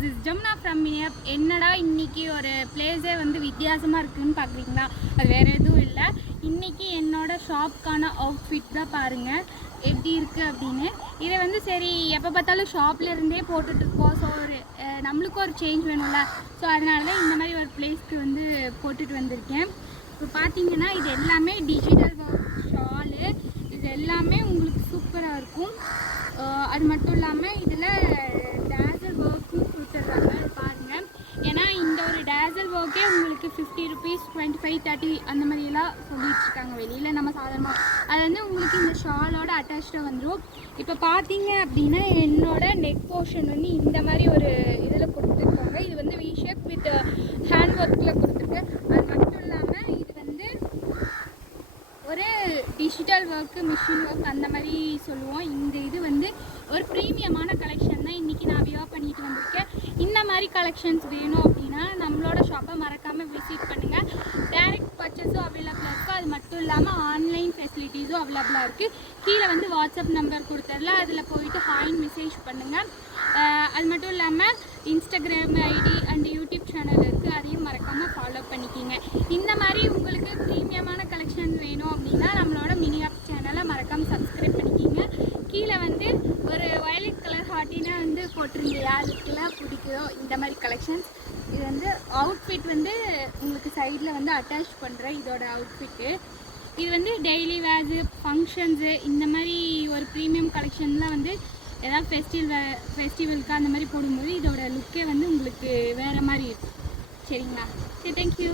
This is Jamuna from மினியாப். என்னடா இன்றைக்கி ஒரு பிளேஸே வந்து வித்தியாசமாக இருக்குதுன்னு பார்க்குறீங்களா? அது வேறு எதுவும் இல்லை. இன்றைக்கி என்னோடய ஷாப்க்கான அவுட்ஃபிட் தான் பாருங்கள் எப்படி இருக்குது அப்படின்னு. இதை வந்து சரி எப்போ பார்த்தாலும் ஷாப்பில் இருந்தே போட்டுட்ருக்கோம். ஸோ ஒரு நம்மளுக்கும் ஒரு சேஞ்ச் வேணும்ல. ஸோ அதனால தான் இந்த மாதிரி ஒரு பிளேஸ்க்கு வந்து போட்டுட்டு வந்திருக்கேன். இப்போ பார்த்தீங்கன்னா இது எல்லாமே டிஜிட்டல் ஒர்க் ஷாலு. இது எல்லாமே உங்களுக்கு சூப்பராக இருக்கும். அது மட்டும் இல்லாமல் இதில் டேசல் ஒர்க்கும் கொடுத்துட்றாங்க பாருங்கள். ஏன்னா இந்த ஒரு டேசல் ஒர்க்கே உங்களுக்கு 50 rupees 25 30 அந்த மாதிரியெல்லாம் சொல்லிட்டுருக்காங்க வெளியில். நம்ம சாதாரணமாக அது வந்து உங்களுக்கு இந்த ஷாலோட அட்டாச்சாக வந்துடும். இப்போ பார்த்தீங்க அப்படின்னா என்னோட நெக் போர்ஷன் வந்து இந்த மாதிரி ஒரு இதில் கொடுத்துருக்காங்க. இது வந்து வி ஷேப் வித் ஹேண்ட் ஒர்க்கில் கொடுத்துருக்கு. அது மட்டும் இல்லாமல் இது வந்து ஒரு டிஜிட்டல் ஒர்க்கு மிஷின் ஒர்க் அந்த மாதிரி சொல்லுவோம். இந்த இது வந்து ஒரு ப்ரீமியமான கலெக்ஷன் தான் இன்றைக்கி நான் வியர் பண்ணிட்டு வந்திருக்கேன். இந்த மாதிரி கலெக்ஷன்ஸ் வேணும் அப்படின்னா நம்மளோட ஷாப்பை மறக்காமல் விசிட் பண்ணுங்கள். டைரக்ட் பர்ச்சேஸும் அவைலபிளாக இருக்குது. அது மட்டும் இல்லாமல் ஆன்லைன் ஃபெசிலிட்டிஸும் அவைலபிளாக இருக்குது. கீழே வந்து வாட்ஸ்அப் நம்பர் கொடுத்துடல, அதில் போயிட்டு ஹாய்னு மெசேஜ் பண்ணுங்கள். அது மட்டும் இல்லாமல் Instagram ID and YouTube channel இருக்குது, அதையும் மறக்காமல் ஃபாலோ பண்ணிக்கிங்க. இந்த மாதிரி உங்களுக்கு ப்ரீமியமான கலெக்ஷன் வேணும் அப்படின்னா நம்மளோட மினியாப் சேனலை மறக்காமல் சப்ஸ்கிரைப் பண்ணிக்கிங்க. கீழே வந்து ஒரு வயலட் கலர் ஹார்ட்டினா வந்து போட்டிருங்க யாருக்கெல்லாம் பிடிக்குதோ இந்த மாதிரி கலெக்ஷன்ஸ். இது வந்து அவுட்ஃபிட் வந்து உங்களுக்கு சைடில் வந்து அட்டாச் பண்ணுறேன் இதோட அவுட்ஃபிட்டு. இது வந்து டெய்லி வேர்ஸு ஃபங்க்ஷன்ஸு இந்த மாதிரி ஒரு ப்ரீமியம் கலெக்ஷன்லாம் வந்து ஏதாவது ஃபெஸ்டிவலுக்கு அந்த மாதிரி போடும்போது இதோட லுக்கே வந்து உங்களுக்கு வேறு மாதிரி இருக்கும். சரிங்களா? சரி, தேங்க்யூ.